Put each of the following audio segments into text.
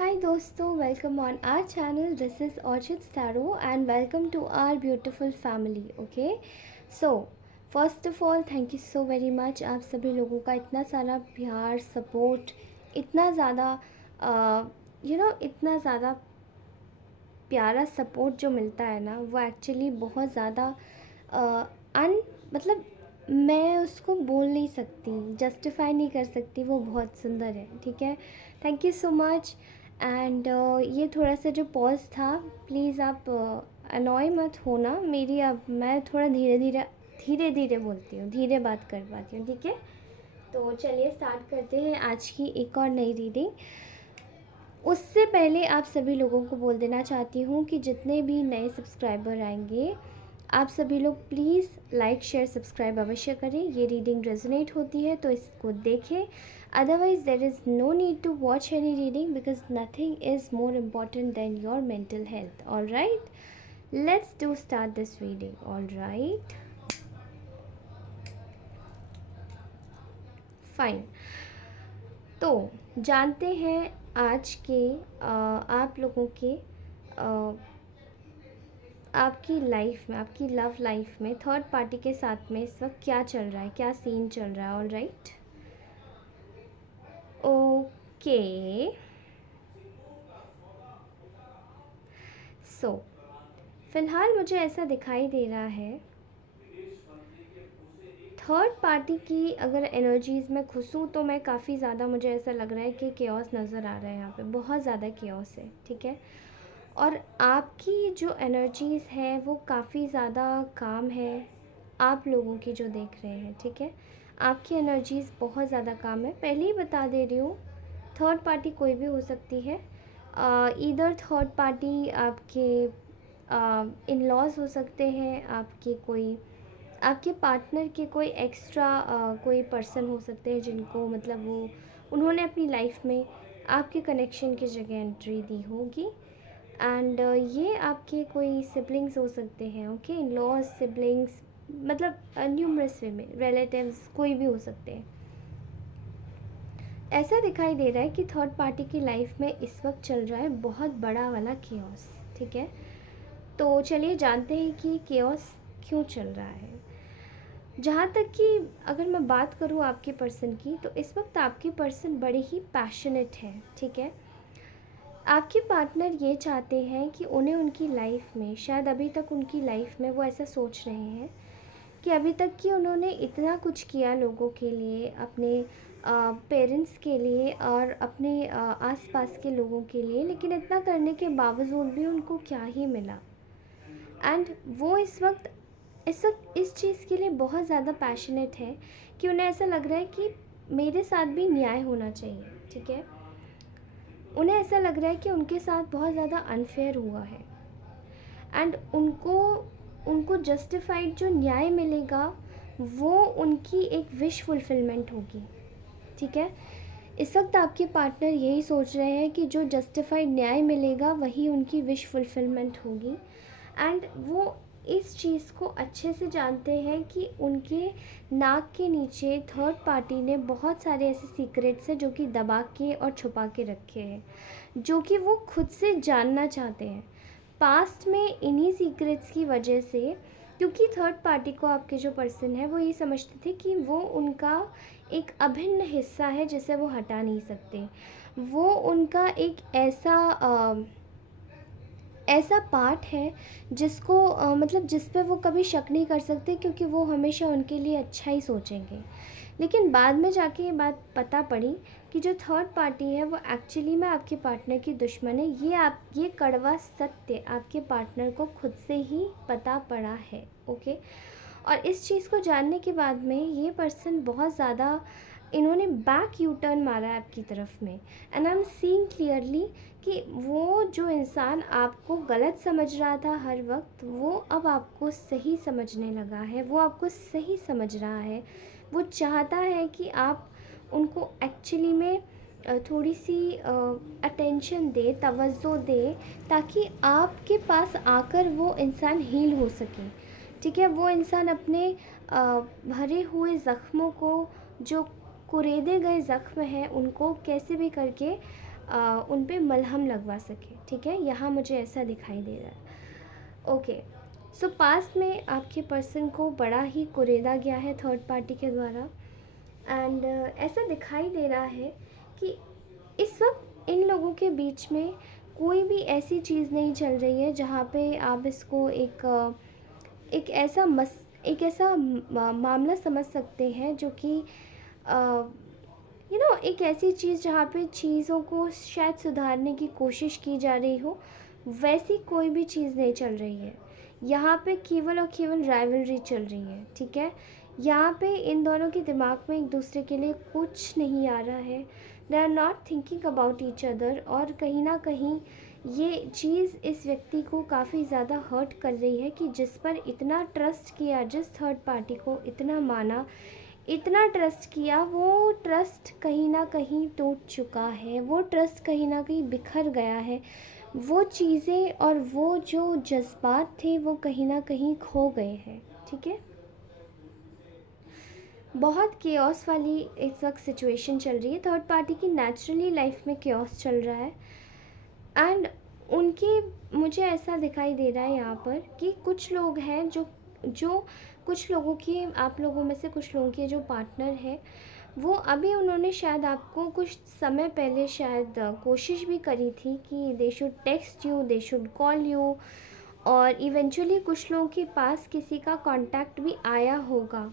Hi दोस्तों, welcome on our channel. This is Orchid Saro and welcome to our beautiful family. Okay, so first of all thank you so very much आप सभी लोगों का इतना सारा प्यार support इतना ज़्यादा इतना ज़्यादा प्यारा सपोर्ट जो मिलता है ना वो एक्चुअली बहुत ज़्यादा अन मतलब मैं उसको बोल नहीं सकती, जस्टिफाई नहीं कर सकती, वो बहुत सुंदर है। ठीक है, thank you so much. And ये थोड़ा सा जो पॉज था, प्लीज़ आप अनॉय मत होना मेरी। अब मैं थोड़ा धीरे धीरे बोलती हूँ, धीरे बात कर पाती हूँ। ठीक है, तो चलिए स्टार्ट करते हैं आज की एक और नई रीडिंग। उससे पहले आप सभी लोगों को बोल देना चाहती हूँ कि जितने भी नए सब्सक्राइबर आएंगे आप सभी लोग प्लीज़ लाइक शेयर सब्सक्राइब अवश्य करें। ये रीडिंग रेजोनेट होती है तो इसको देखें, otherwise there is no need to watch any reading because nothing is more important than your mental health. All right, let's do start this reading. All right, fine. तो जानते हैं आज के आप लोगों के आपकी लाइफ में, आपकी लव लाइफ में थर्ड पार्टी के साथ में इस वक्त क्या चल रहा है, क्या सीन चल रहा है। All right, okay. सो फिलहाल मुझे ऐसा दिखाई दे रहा है, थर्ड पार्टी की अगर एनर्जीज़ में घुसूँ तो मैं काफ़ी ज़्यादा, मुझे ऐसा लग रहा है कि केओस नज़र आ रहा है यहाँ पे, बहुत ज़्यादा केओस है। ठीक है, और आपकी जो एनर्जीज़ है वो काफ़ी ज़्यादा काम है आप लोगों की जो देख रहे हैं। ठीक है, आपकी एनर्जीज़ बहुत ज़्यादा काम है। पहले ही बता दे रही हूँ, थर्ड पार्टी कोई भी हो सकती है। ईदर थर्ड पार्टी आपके इन लॉज हो सकते हैं, आपके कोई आपके पार्टनर के कोई एक्स्ट्रा कोई पर्सन हो सकते हैं जिनको मतलब वो उन्होंने अपनी लाइफ में आपके कनेक्शन की जगह एंट्री दी होगी। एंड ये आपके कोई सिबलिंग्स हो सकते हैं। ओके, इन लॉज सिबलिंग्स मतलब न्यूमरस वे में रिलेटिव्स कोई भी हो सकते हैं। ऐसा दिखाई दे रहा है कि थर्ड पार्टी की लाइफ में इस वक्त चल रहा है बहुत बड़ा वाला केओस। ठीक है, तो चलिए जानते हैं कि केओस क्यों चल रहा है। जहाँ तक कि अगर मैं बात करूँ आपके पर्सन की, तो इस वक्त आपके पर्सन बड़े ही पैशनेट हैं। ठीक है, आपके पार्टनर ये चाहते हैं कि उन्हें उनकी लाइफ में, शायद अभी तक उनकी लाइफ में वो ऐसा सोच रहे हैं कि अभी तक कि उन्होंने इतना कुछ किया लोगों के लिए, अपने पेरेंट्स के लिए और अपने आसपास के लोगों के लिए, लेकिन इतना करने के बावजूद भी उनको क्या ही मिला। एंड वो इस वक्त इस चीज़ के लिए बहुत ज़्यादा पैशनेट है कि उन्हें ऐसा लग रहा है कि मेरे साथ भी न्याय होना चाहिए। ठीक है, उन्हें ऐसा लग रहा है कि उनके साथ बहुत ज़्यादा अनफेयर हुआ है एंड उनको उनको जस्टिफाइड जो न्याय मिलेगा वो उनकी एक विश फुलफिलमेंट होगी। ठीक है, इस वक्त आपके पार्टनर यही सोच रहे हैं कि जो जस्टिफाइड न्याय मिलेगा वही उनकी विश फुलफिलमेंट होगी। एंड वो इस चीज़ को अच्छे से जानते हैं कि उनके नाक के नीचे थर्ड पार्टी ने बहुत सारे ऐसे सीक्रेट्स हैं जो कि दबा के और छुपा के रखे हैं, जो कि वो खुद से जानना चाहते हैं। पास्ट में इन्हीं सीक्रेट्स की वजह से, क्योंकि थर्ड पार्टी को आपके जो पर्सन है वो ये समझते थे कि वो उनका एक अभिन्न हिस्सा है जिसे वो हटा नहीं सकते। वो उनका एक ऐसा पार्ट है जिसको मतलब जिस पे वो कभी शक नहीं कर सकते, क्योंकि वो हमेशा उनके लिए अच्छा ही सोचेंगे। लेकिन बाद में जाके ये बात पता पड़ी कि जो थर्ड पार्टी है वो एक्चुअली में आपके पार्टनर की दुश्मन है। ये कड़वा सत्य आपके पार्टनर को खुद से ही पता पड़ा है। ओके, और इस चीज़ को जानने के बाद में ये पर्सन बहुत ज़्यादा, इन्होंने बैक यू टर्न मारा है आपकी तरफ में। And I am seeing clearly कि वो जो इंसान आपको गलत समझ रहा था हर वक्त, वो अब आपको सही समझने लगा है, वो आपको सही समझ रहा है। वो चाहता है कि आप उनको एक्चुअली में थोड़ी सी अटेंशन दे, तवज्जो दे, ताकि आपके पास आकर वो इंसान हील हो सके। ठीक है, वो इंसान अपने भरे हुए ज़ख्मों को, जो कुरेदे गए ज़ख्म हैं, उनको कैसे भी करके उन पे मलहम लगवा सके, ठीक है। यहाँ मुझे ऐसा दिखाई दे रहा है। ओके, सो पास्ट में आपके पर्सन को बड़ा ही कुरेदा गया है थर्ड पार्टी के द्वारा, एंड ऐसा दिखाई दे रहा है कि इस वक्त इन लोगों के बीच में कोई भी ऐसी चीज़ नहीं चल रही है जहाँ पे आप इसको एक ऐसा मामला समझ सकते हैं जो कि एक ऐसी चीज़ जहाँ पे चीज़ों को शायद सुधारने की कोशिश की जा रही हो, वैसी कोई भी चीज़ नहीं चल रही है। यहाँ पे केवल और केवल राइवलरी चल रही है, ठीक है। यहाँ पे इन दोनों के दिमाग में एक दूसरे के लिए कुछ नहीं आ रहा है। They are not thinking about each other, और कहीं ना कहीं ये चीज़ इस व्यक्ति को काफ़ी ज़्यादा हर्ट कर रही है कि जिस पर इतना ट्रस्ट किया, जिस थर्ड पार्टी को इतना माना, इतना ट्रस्ट किया, वो ट्रस्ट कहीं ना कहीं टूट चुका है, वो ट्रस्ट कहीं ना कहीं बिखर गया है। वो चीज़ें और वो जो जज्बात थे वो कहीं ना कहीं खो गए हैं, ठीक है। बहुत केओस वाली इस वक्त सिचुएशन चल रही है। थर्ड पार्टी की नेचुरली लाइफ में केओस चल रहा है, एंड उनके मुझे ऐसा दिखाई दे रहा है यहाँ पर कि कुछ लोग हैं जो कुछ लोगों की, आप लोगों में से कुछ लोगों के जो पार्टनर हैं, वो अभी उन्होंने शायद आपको कुछ समय पहले शायद कोशिश भी करी थी कि they should text you, they should call you, और इवेंचुअली कुछ लोगों के पास किसी का कांटेक्ट भी आया होगा।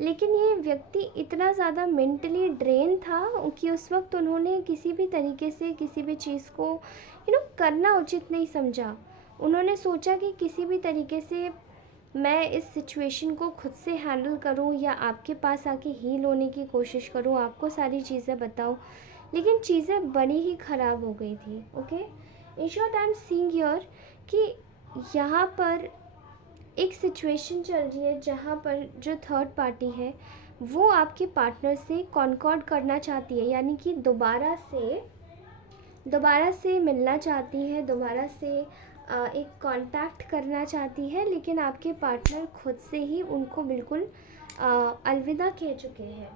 लेकिन ये व्यक्ति इतना ज़्यादा मेंटली ड्रेन था कि उस वक्त उन्होंने किसी भी तरीके से किसी भी चीज़ को करना उचित नहीं समझा। उन्होंने सोचा कि किसी भी तरीके से मैं इस सिचुएशन को खुद से हैंडल करूं या आपके पास आके हील होने की कोशिश करूं, आपको सारी चीज़ें बताऊं, लेकिन चीज़ें बड़ी ही ख़राब हो गई थी। Okay, in short I am seeing here कि यहाँ पर एक सिचुएशन चल रही है जहाँ पर जो थर्ड पार्टी है वो आपके पार्टनर से कॉन्कॉर्ड करना चाहती है, यानी कि दोबारा से मिलना चाहती है, दोबारा से एक कांटेक्ट करना चाहती है, लेकिन आपके पार्टनर खुद से ही उनको बिल्कुल अलविदा कह चुके हैं।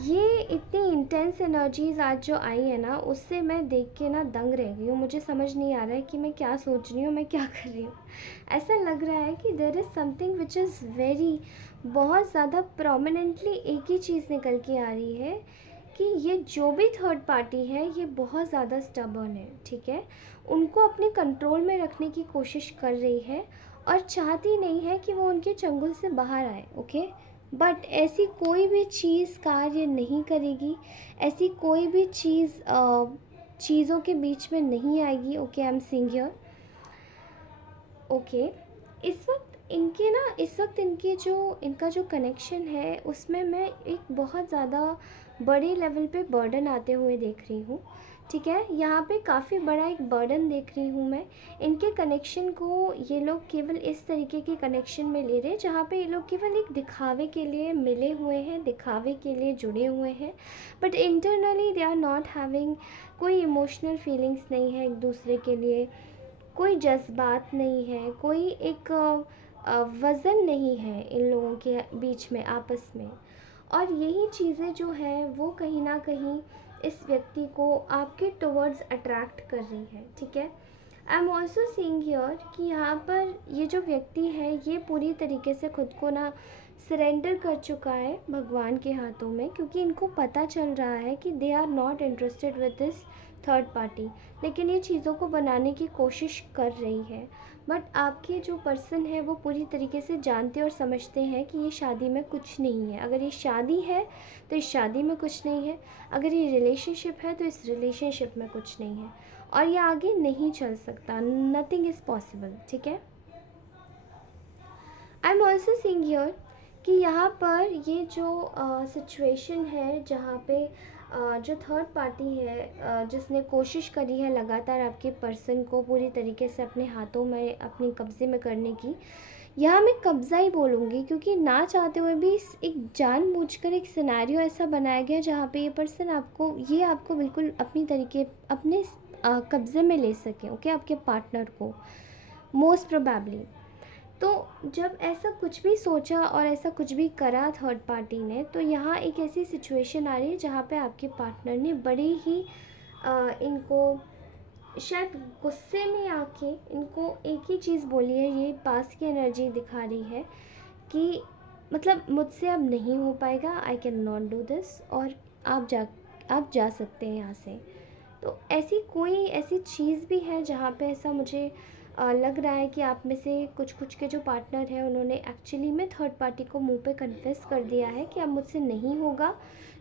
ये इतनी इंटेंस एनर्जीज आज जो आई है ना, उससे मैं देख के ना दंग रह गई हूँ। मुझे समझ नहीं आ रहा है कि मैं क्या सोच रही हूँ, मैं क्या कर रही हूँ। ऐसा लग रहा है कि there is something which is very, बहुत ज़्यादा प्रोमिनेंटली एक ही चीज़ निकल के आ रही है कि ये जो भी थर्ड पार्टी है ये बहुत ज़्यादा स्टबर्न है, ठीक है। उनको अपने कंट्रोल में रखने की कोशिश कर रही है और चाहती नहीं है कि वो उनके चंगुल से बाहर आए, ओके। बट ऐसी कोई भी चीज़ कार्य नहीं करेगी, ऐसी कोई भी चीज़ों के बीच में नहीं आएगी। Okay, I am seeing here. Okay, इस वक्त इनका जो कनेक्शन है उसमें मैं एक बहुत ज़्यादा बड़े लेवल पे बर्डन आते हुए देख रही हूँ, ठीक है। यहाँ पे काफ़ी बड़ा एक बर्डन देख रही हूँ मैं। इनके कनेक्शन को ये लोग केवल इस तरीके के कनेक्शन में ले रहे हैं जहाँ पे ये लोग केवल एक दिखावे के लिए मिले हुए हैं, दिखावे के लिए जुड़े हुए हैं, but internally they are not having कोई इमोशनल फीलिंग्स नहीं है एक दूसरे के लिए, कोई जज्बात नहीं है, कोई एक वज़न नहीं है इन लोगों के बीच में आपस में। और यही चीज़ें जो हैं वो कहीं ना कहीं इस व्यक्ति को आपके टुवर्ड्स अट्रैक्ट कर रही है, ठीक है। I am also seeing here कि यहाँ पर ये जो व्यक्ति है ये पूरी तरीके से खुद को ना सरेंडर कर चुका है भगवान के हाथों में, क्योंकि इनको पता चल रहा है कि they are not interested with this third party, लेकिन ये चीज़ों को बनाने की कोशिश कर रही है। बट आपके जो पर्सन है वो पूरी तरीके से जानते और समझते हैं कि ये शादी में कुछ नहीं है। अगर ये शादी है तो इस शादी में कुछ नहीं है, अगर ये रिलेशनशिप है तो इस रिलेशनशिप में कुछ नहीं है, और ये आगे नहीं चल सकता। नथिंग इज़ पॉसिबल, ठीक है। I am also seeing here कि यहाँ पर ये जो सिचुएशन है जहाँ पे जो थर्ड पार्टी है जिसने कोशिश करी है लगातार आपके पर्सन को पूरी तरीके से अपने हाथों में, अपने कब्ज़े में करने की, यहाँ मैं कब्ज़ा ही बोलूँगी, क्योंकि ना चाहते हुए भी एक जानबूझकर एक सिनेरियो ऐसा बनाया गया जहाँ पे ये पर्सन आपको बिल्कुल अपने कब्ज़े में ले सके, ओके, आपके पार्टनर को मोस्ट प्रोबेबली। तो जब ऐसा कुछ भी सोचा और ऐसा कुछ भी करा थर्ड पार्टी ने, तो यहाँ एक ऐसी सिचुएशन आ रही है जहाँ पे आपके पार्टनर ने बड़ी ही इनको शायद गुस्से में आके इनको एक ही चीज़ बोली है। ये पास की एनर्जी दिखा रही है कि मतलब मुझसे अब नहीं हो पाएगा, I can not do this, और आप जा सकते हैं यहाँ से। तो ऐसी कोई ऐसी चीज़ भी है जहाँ पे ऐसा मुझे लग रहा है कि आप में से कुछ कुछ के जो पार्टनर हैं उन्होंने एक्चुअली में थर्ड पार्टी को मुंह पे कन्फेस कर दिया है कि अब मुझसे नहीं होगा,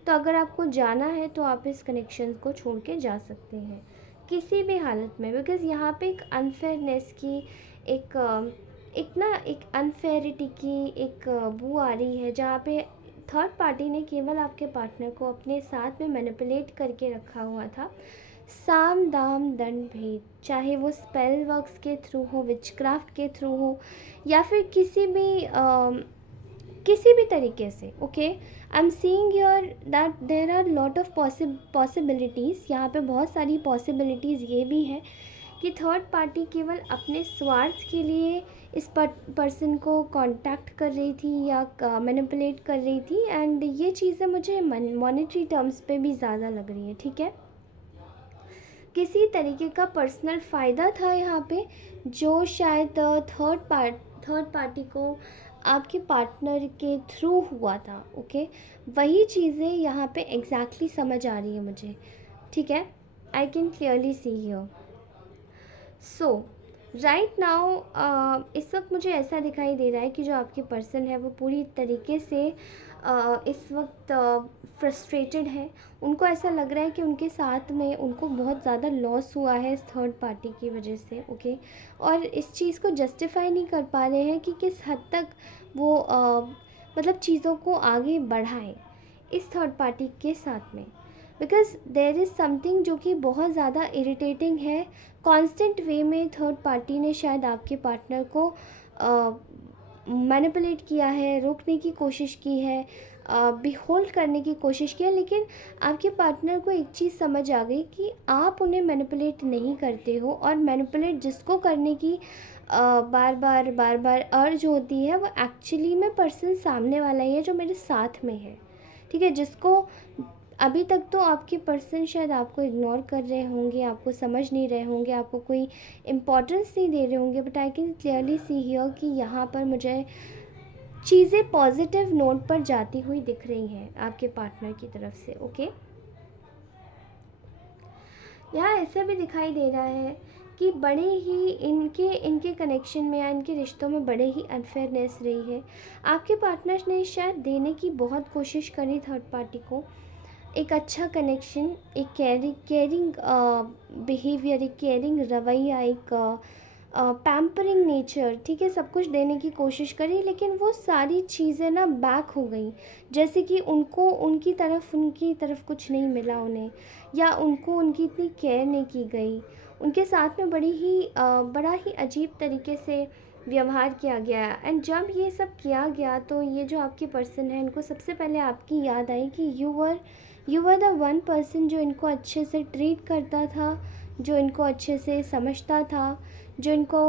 तो अगर आपको जाना है तो आप इस कनेक्शन को छोड़ के जा सकते हैं किसी भी हालत में। बिकॉज़ यहाँ पे एक अनफेयरनेस की एक अनफेयरिटी की एक बू आ रही है, जहाँ पे थर्ड पार्टी ने केवल आपके पार्टनर को अपने साथ में मैनिपुलेट करके रखा हुआ था। साम दाम दंड भेद, चाहे वो स्पेल वर्क्स के थ्रू हो, विचक्राफ्ट के थ्रू हो, या फिर किसी भी तरीके से। Okay, I am seeing your that there are lot of possibilities. यहाँ पे बहुत सारी पॉसिबिलिटीज़ ये भी हैं कि थर्ड पार्टी केवल अपने स्वार्थ के लिए इस पर्सन को कांटेक्ट कर रही थी या मैनिपुलेट कर रही थी, एंड ये चीज़ें मुझे मॉनेटरी टर्म्स पे भी ज़्यादा लग रही है। ठीक है, किसी तरीके का पर्सनल फ़ायदा था यहाँ पे, जो शायद थर्ड पार्टी को आपके पार्टनर के थ्रू हुआ था। ओके, वही चीज़ें यहाँ पे एग्जैक्टली समझ आ रही है मुझे। ठीक है, I can clearly see here. So right now इस वक्त मुझे ऐसा दिखाई दे रहा है कि जो आपके पर्सन है वो पूरी तरीके से इस वक्त फ्रस्ट्रेटेड है। उनको ऐसा लग रहा है कि उनके साथ में उनको बहुत ज़्यादा लॉस हुआ है इस थर्ड पार्टी की वजह से। ओके, और इस चीज़ को जस्टिफाई नहीं कर पा रहे हैं कि किस हद तक वो मतलब चीज़ों को आगे बढ़ाएं इस थर्ड पार्टी के साथ में। बिकॉज़ देयर इज़ समथिंग जो कि बहुत ज़्यादा इरिटेटिंग है। कांस्टेंट वे में थर्ड पार्टी ने शायद आपके पार्टनर को मैनिपुलेट किया है, रोकने की कोशिश की है, बिहोल्ड करने की कोशिश की है, लेकिन आपके पार्टनर को एक चीज़ समझ आ गई कि आप उन्हें मैनिपुलेट नहीं करते हो, और मैनिपुलेट जिसको करने की बार बार अर्ज होती है वो एक्चुअली में पर्सन सामने वाला ही है जो मेरे साथ में है। ठीक है, जिसको अभी तक तो आपके पर्सन शायद आपको इग्नोर कर रहे होंगे, आपको समझ नहीं रहे होंगे, आपको कोई इम्पोर्टेंस नहीं दे रहे होंगे, but I can clearly see here कि यहाँ पर मुझे चीज़ें पॉजिटिव नोट पर जाती हुई दिख रही हैं आपके पार्टनर की तरफ से। ओके, यहाँ ऐसा भी दिखाई दे रहा है कि बड़े ही इनके कनेक्शन में या इनके रिश्तों में बड़े ही अनफेयरनेस रही है। आपके पार्टनर ने शायद देने की बहुत कोशिश करी थर्ड पार्टी को, एक अच्छा कनेक्शन, एक केयरिंग बिहेवियर, एक केयरिंग रवैया, एक पैम्परिंग नेचर। ठीक है, सब कुछ देने की कोशिश करी, लेकिन वो सारी चीज़ें ना बैक हो गई, जैसे कि उनकी तरफ कुछ नहीं मिला उन्हें, या उनको उनकी इतनी केयर नहीं की गई। उनके साथ में बड़ा ही अजीब तरीके से व्यवहार किया गया। एंड जब ये सब किया गया तो ये जो आपके पर्सन है, इनको सबसे पहले आपकी याद आई कि you were the one person जो इनको अच्छे से ट्रीट करता था, जो इनको अच्छे से समझता था, जो इनको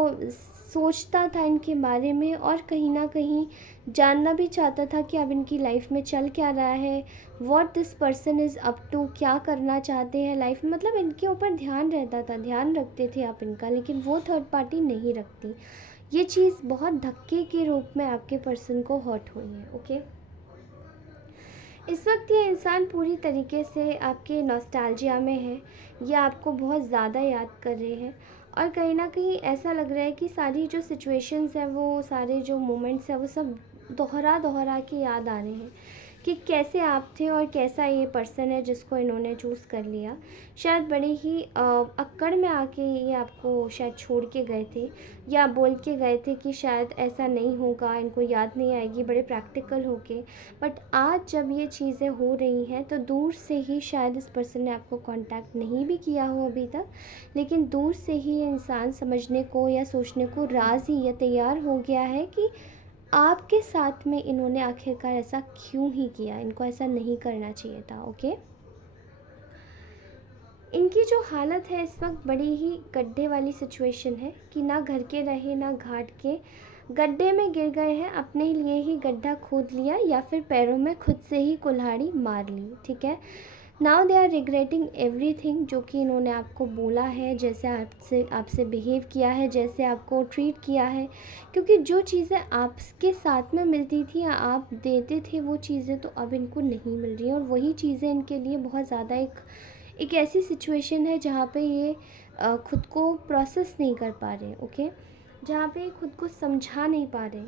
सोचता था इनके बारे में, और कहीं ना कहीं जानना भी चाहता था कि अब इनकी लाइफ में चल क्या रहा है, what this person is up to, क्या करना चाहते हैं लाइफ में। मतलब इनके ऊपर ध्यान रहता था, ध्यान रखते थे आप इनका, लेकिन वो थर्ड पार्टी नहीं रखती। ये चीज़ बहुत धक्के के रूप में आपके पर्सन को हर्ट हुई है। ओके, इस वक्त ये इंसान पूरी तरीके से आपके नॉस्टैल्जिया में है, या आपको बहुत ज़्यादा याद कर रहे हैं, और कहीं ना कहीं ऐसा लग रहा है कि सारी जो सिचुएशंस हैं, वो सारे जो मोमेंट्स हैं, वो सब दोहरा के याद आ रहे हैं कि कैसे आप थे और कैसा ये पर्सन है जिसको इन्होंने चूज़ कर लिया। शायद बड़े ही अक्कड़ में आके ये आपको शायद छोड़ के गए थे, या बोल के गए थे कि शायद ऐसा नहीं होगा, इनको याद नहीं आएगी, बड़े प्रैक्टिकल होके। बट आज जब ये चीज़ें हो रही हैं तो दूर से ही शायद इस पर्सन ने आपको कांटेक्ट नहीं भी किया हो अभी तक, लेकिन दूर से ही ये इंसान समझने को या सोचने को राज़ी या तैयार हो गया है कि आपके साथ में इन्होंने आखिरकार ऐसा क्यों ही किया, इनको ऐसा नहीं करना चाहिए था। ओके, इनकी जो हालत है इस वक्त बड़ी ही गड्ढे वाली सिचुएशन है कि ना घर के रहे ना घाट के, गड्ढे में गिर गए हैं, अपने लिए ही गड्ढा खोद लिया, या फिर पैरों में खुद से ही कुल्हाड़ी मार ली, ठीक है। Now they are regretting everything, जो कि इन्होंने आपको बोला है, जैसे आपसे आपसे बिहेव किया है, जैसे आपको ट्रीट किया है, क्योंकि जो चीज़ें आपके साथ में मिलती थी या आप देते थे वो चीज़ें तो अब इनको नहीं मिल रही हैं, और वही चीज़ें इनके लिए बहुत ज़्यादा एक ऐसी सिचुएशन है जहाँ पे ये खुद को प्रोसेस नहीं कर पा रहे, ओके, जहाँ पे खुद को समझा नहीं पा रहे,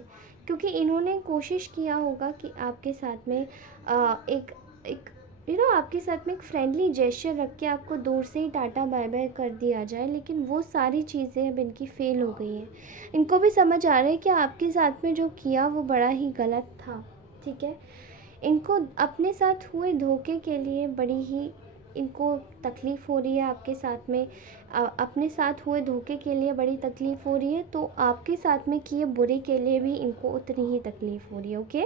क्योंकि इन्होंने कोशिश किया होगा कि आपके साथ में एक एक आपके साथ में एक फ्रेंडली जेस्चर रख के आपको दूर से ही टाटा बाय बाय कर दिया जाए, लेकिन वो सारी चीज़ें अब इनकी फ़ेल हो गई हैं। इनको भी समझ आ रहा है कि आपके साथ में जो किया वो बड़ा ही गलत था, ठीक है। इनको अपने साथ हुए धोखे के लिए बड़ी ही इनको तकलीफ़ हो रही है, आपके साथ में अपने साथ हुए धोखे के लिए बड़ी तकलीफ़ हो रही है, तो आपके साथ में किए बुरे के लिए भी इनको उतनी ही तकलीफ़ हो रही है, okay.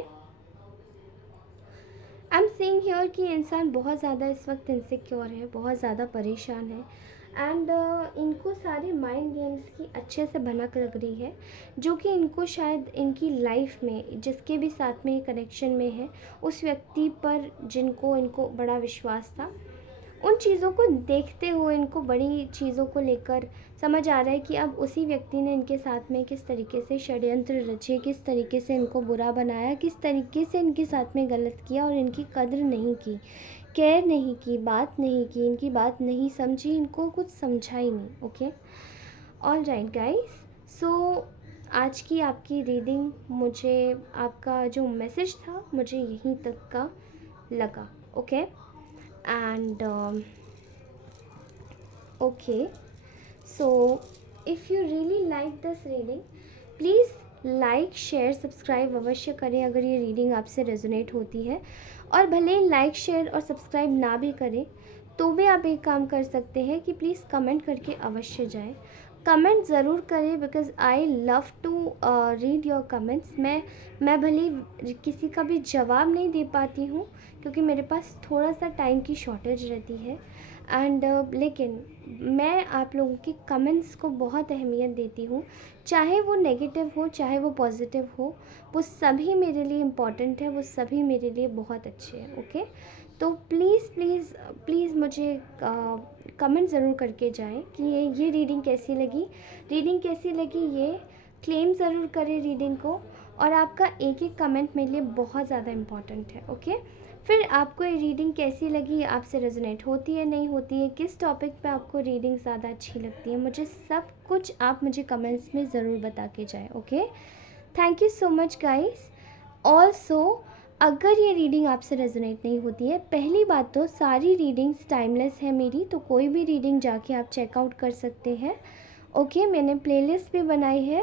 I am seeing here कि इंसान बहुत ज़्यादा इस वक्त इनसिक्योर है, बहुत ज़्यादा परेशान है, एंड इनको सारे माइंड गेम्स की अच्छे से भनक लग रही है, जो कि इनको शायद इनकी लाइफ में जिसके भी साथ में कनेक्शन में है, उस व्यक्ति पर जिनको इनको बड़ा विश्वास था, उन चीज़ों को देखते हुए इनको बड़ी चीज़ों को लेकर समझ आ रहा है कि अब उसी व्यक्ति ने इनके साथ में किस तरीके से षड्यंत्र रचे, किस तरीके से इनको बुरा बनाया, किस तरीके से इनके साथ में गलत किया, और इनकी कद्र नहीं की, केयर नहीं की, बात नहीं की, इनकी बात नहीं समझी, इनको कुछ समझा ही नहीं, ओके। ऑल राइट गाइस, सो आज की आपकी रीडिंग, मुझे आपका जो मैसेज था मुझे यहीं तक का लगा, okay. And okay, so if you really like this reading, please like share subscribe अवश्य करें अगर ये रीडिंग आपसे रेजोनेट होती है, और भले ही लाइक शेयर और सब्सक्राइब ना भी करें तो भी आप एक काम कर सकते हैं कि प्लीज़ कमेंट करके अवश्य जाएं, कमेंट ज़रूर करें, because I love to read your comments. मैं भले किसी का भी जवाब नहीं दे पाती हूँ, क्योंकि मेरे पास थोड़ा सा टाइम की शॉर्टेज रहती है, एंड लेकिन मैं आप लोगों के कमेंट्स को बहुत अहमियत देती हूँ, चाहे वो नेगेटिव हो चाहे वो पॉजिटिव हो, वो सभी मेरे लिए इम्पॉर्टेंट है, वो सभी मेरे लिए बहुत अच्छे हैं, ओके। तो प्लीज़ प्लीज़ प्लीज़ मुझे कमेंट ज़रूर करके जाएं कि ये रीडिंग कैसी लगी, ये क्लेम ज़रूर करें रीडिंग को, और आपका एक एक कमेंट मेरे लिए बहुत ज़्यादा इम्पॉर्टेंट है, ओके। फिर आपको ये रीडिंग कैसी लगी, आपसे रेजोनेट होती है नहीं होती है, किस टॉपिक पे आपको रीडिंग ज़्यादा अच्छी लगती है, मुझे सब कुछ आप मुझे कमेंट्स में ज़रूर बता के जाएँ, okay. Thank you so much guys. Also अगर ये रीडिंग आपसे रेजोनेट नहीं होती है, पहली बात तो सारी रीडिंग्स टाइमलेस है मेरी, तो कोई भी रीडिंग जाके आप चेकआउट कर सकते हैं, ओके। मैंने प्लेलिस्ट भी बनाई है,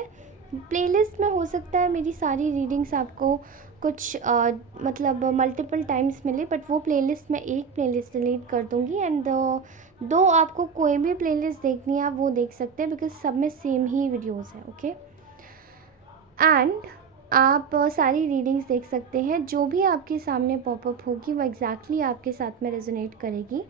प्लेलिस्ट में हो सकता है मेरी सारी रीडिंग्स आपको कुछ मतलब मल्टीपल टाइम्स मिले, बट वो प्लेलिस्ट मैं एक प्लेलिस्ट डिलीट कर दूँगी, एंड दो आपको कोई भी प्लेलिस्ट देखनी है आप वो देख सकते हैं, बिकॉज सब में सेम ही वीडियोस है, ओके। एंड आप सारी रीडिंग्स देख सकते हैं, जो भी आपके सामने पॉपअप होगी वो एग्जैक्टली आपके साथ में रेजोनेट करेगी।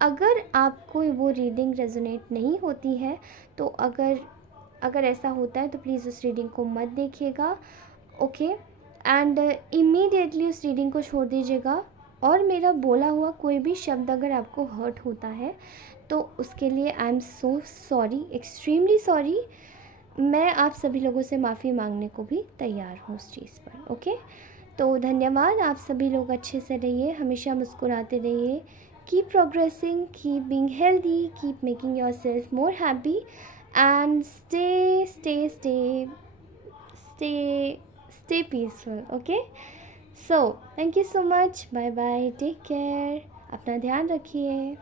अगर आपको वो रीडिंग रेजोनेट नहीं होती है, तो अगर ऐसा होता है तो प्लीज़ उस रीडिंग को मत देखिएगा, ओके। एंड इमीडिएटली उस रीडिंग को छोड़ दीजिएगा, और मेरा बोला हुआ कोई भी शब्द अगर आपको हर्ट होता है तो उसके लिए I am so sorry, extremely sorry. मैं आप सभी लोगों से माफ़ी मांगने को भी तैयार हूँ उस चीज़ पर, ओके। तो धन्यवाद, आप सभी लोग अच्छे से रहिए, हमेशा मुस्कुराते रहिए, keep progressing, keep being healthy, keep making your self more happy, and stay peaceful, okay। So thank you so much, bye bye, take care, अपना ध्यान रखिए।